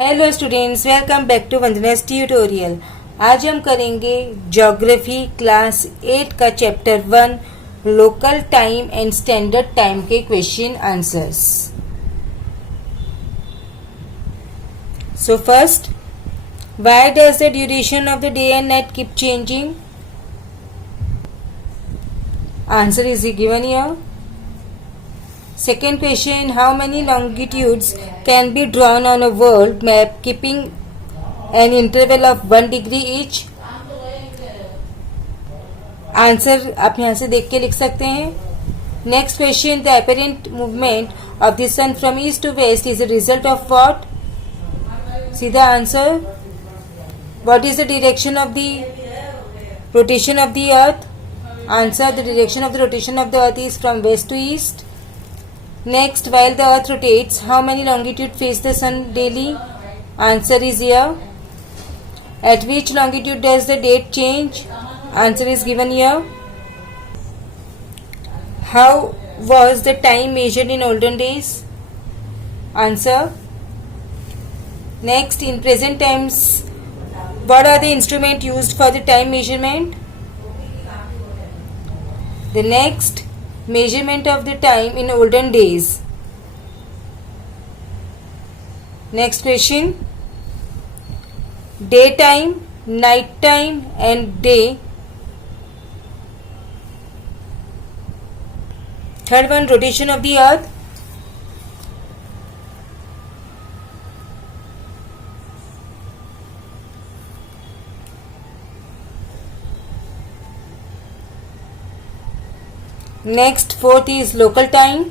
Hello students, welcome back to Vandana's tutorial. आज हम करेंगे ज्योग्राफी क्लास 8 का chapter 1 local time and standard time के question answers. So first, why does the duration of the day and night keep changing? Answer is given here. Second question, how many longitudes can be drawn on a world map keeping an interval of 1 degree each? Answer आप यहाँ से देख के लिख सकते हैं. Next question, the apparent movement of the sun from east to west is a result of what? सीधा answer. What is the direction of the rotation of the earth? Answer, the direction of the rotation of the earth is from west to east. Next, while the earth rotates, how many longitude face the sun daily? Answer is here. At which longitude does the date change? Answer is given here. How was the time measured in olden days? Answer. Next, in present times, what are the instruments used for the time measurement? The next, measurement of the time in olden days. Next question, daytime, night time and day. Third one, rotation of the earth. Next, fourth is local time.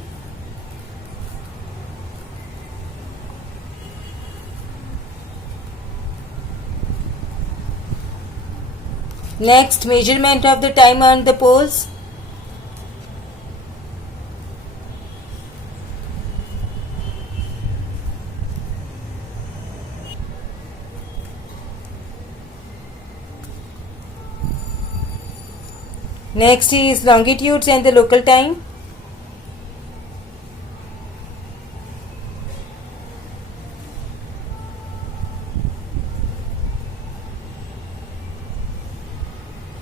Next, measurement of the time on the poles. Next is longitudes and the local time.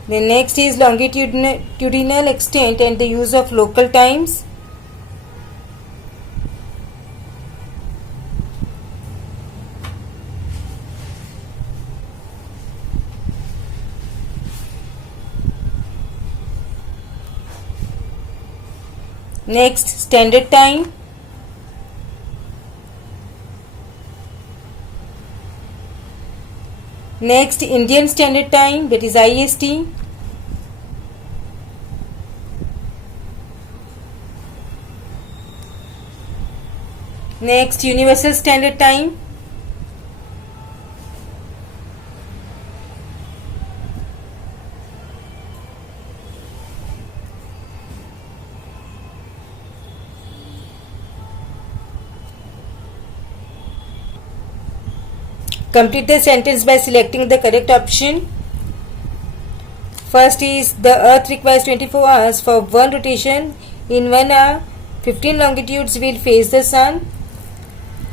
Then next is longitudinal extent and the use of local times. Next, standard time. Next, Indian Standard Time, that is IST. Next, Universal Standard Time. Complete the sentence by selecting the correct option. First is, the earth requires 24 hours for one rotation. In 1 hour, 15 longitudes will face the sun.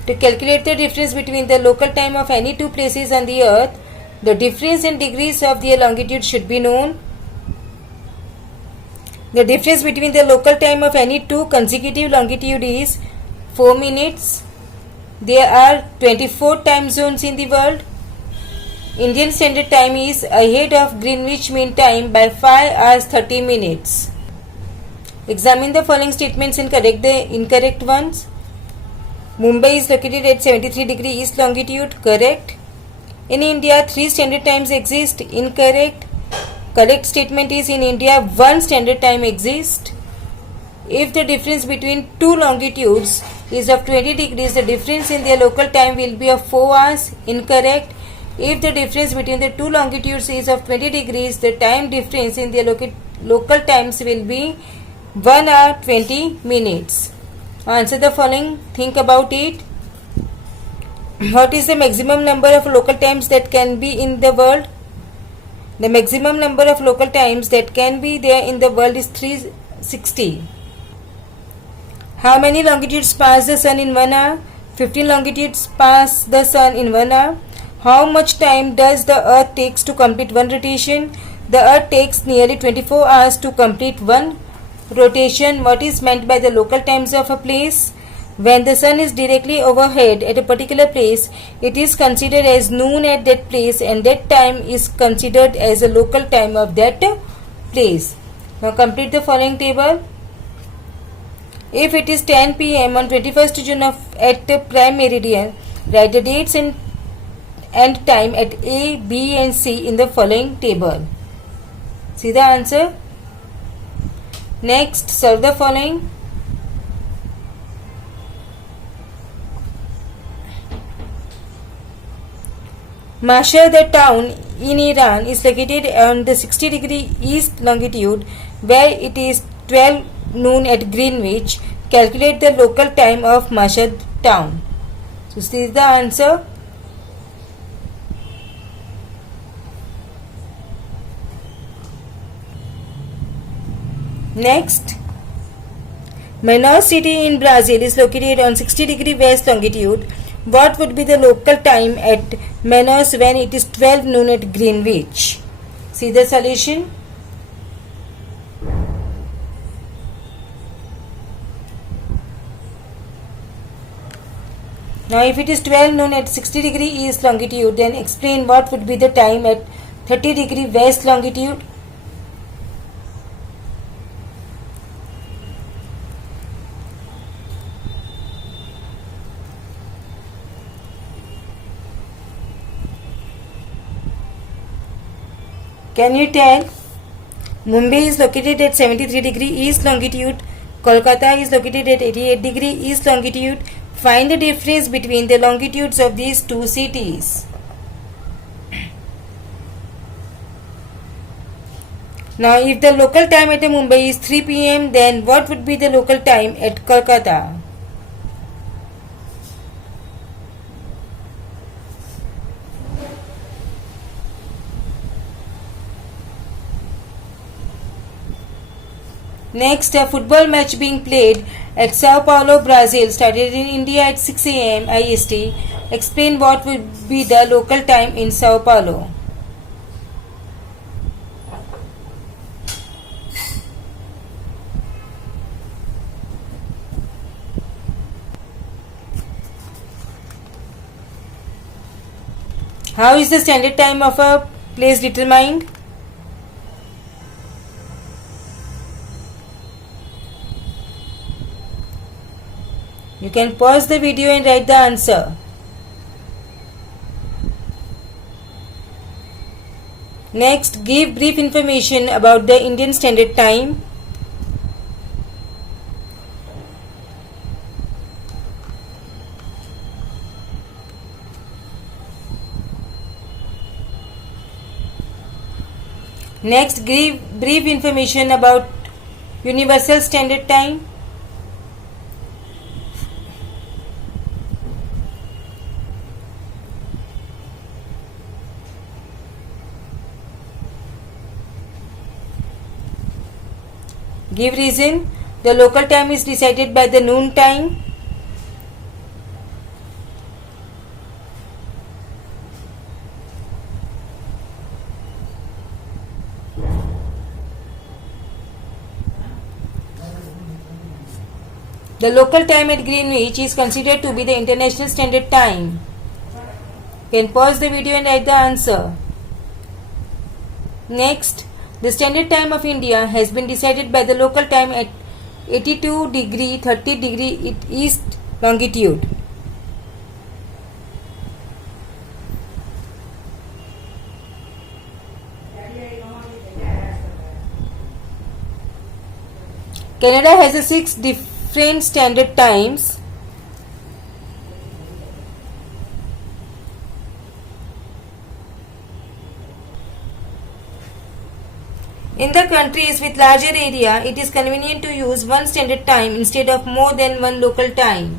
To calculate the difference between the local time of any two places on the earth, the difference in degrees of their longitude should be known. The difference between the local time of any two consecutive longitude is 4 minutes. There are 24 time zones in the world. Indian Standard Time is ahead of Greenwich Mean Time by 5 hours 30 minutes. Examine the following statements and correct the incorrect ones. Mumbai is located at 73 degree east longitude. Correct. In India, 3 standard times exist. Incorrect. Correct statement is, in India, 1 standard time exists. If the difference between two longitudes is of 20 degrees, the difference in their local time will be of 4 hours. Incorrect. If the difference between the two longitudes is of 20 degrees, the time difference in their local times will be 1 hour 20 minutes. Answer the following. Think about it. What is the maximum number of local times that can be in the world? The maximum number of local times that can be there in the world is 360. How many longitudes pass the sun in 1 hour? 15 longitudes pass the sun in 1 hour. How much time does the earth takes to complete one rotation? The earth takes nearly 24 hours to complete one rotation. What is meant by the local times of a place? When the sun is directly overhead at a particular place, it is considered as noon at that place, and that time is considered as a local time of that place. Now complete the following table. If it is 10 pm on 21st June at the prime meridian, write the dates and time at A, B and C in the following table. See the answer. Next, solve the following. Mashhad, the town in Iran, is located on the 60° east longitude, where it is 12 noon at Greenwich. Calculate the local time of Mashhad town. So this is the answer. Next, Manaus city in Brazil is located on 60° west longitude. What would be the local time at Manaus when it is 12 noon at Greenwich? See the solution. Now if it is 12 noon at 60° east longitude, then explain what would be the time at 30° west longitude. Can you tell? Mumbai is located at 73° east longitude. Kolkata is located at 88° east longitude. Find the difference between the longitudes of these two cities. Now, if the local time at Mumbai is 3 pm, then what would be the local time at Kolkata? Next, a football match being played at Sao Paulo, Brazil started in India at 6 am IST. Explain what would be the local time in Sao Paulo. How is the standard time of a place determined? You can pause the video and write the answer. Next, give brief information about the Indian Standard Time. Next, give brief information about Universal Standard Time. Give reason. The local time is decided by the noon time. The local time at Greenwich is considered to be the International Standard Time. You can pause the video and write the answer. Next, the standard time of India has been decided by the local time at 82° 30° east longitude. Canada has a 6 different standard times. In the countries with larger area, it is convenient to use one standard time instead of more than one local time.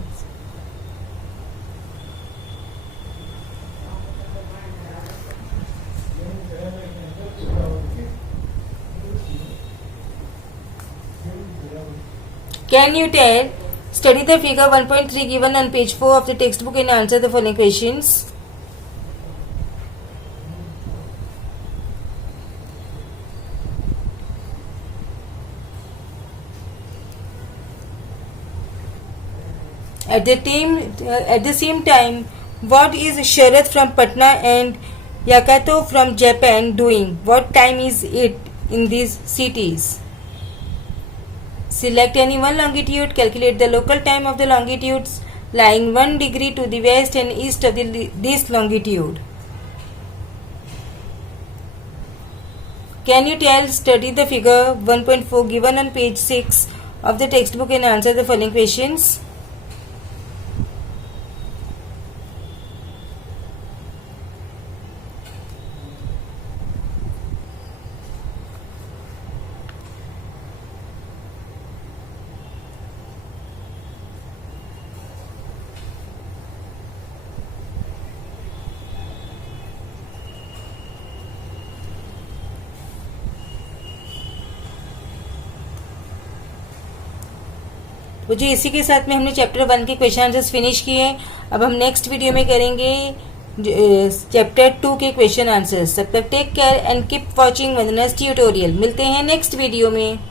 Can you tell Study the figure 1.3 given on page 4 of the textbook and answer the following questions. At the same time, what is Sharath from Patna and Yakato from Japan doing? What time is it in these cities? Select any one longitude. Calculate the local time of the longitudes lying 1 degree to the west and east of this longitude. Can you tell? Study the figure 1.4 given on page 6 of the textbook and answer the following questions. तो जो इसी के साथ में हमने chapter 1 के question answers finish किए हैं. अब हम नेक्स्ट वीडियो में करेंगे चैप्टर 2 के क्वेश्चन आंसर्स. तब तक take care and keep watching Vandana's tutorial. मिलते हैं नेक्स्ट वीडियो में.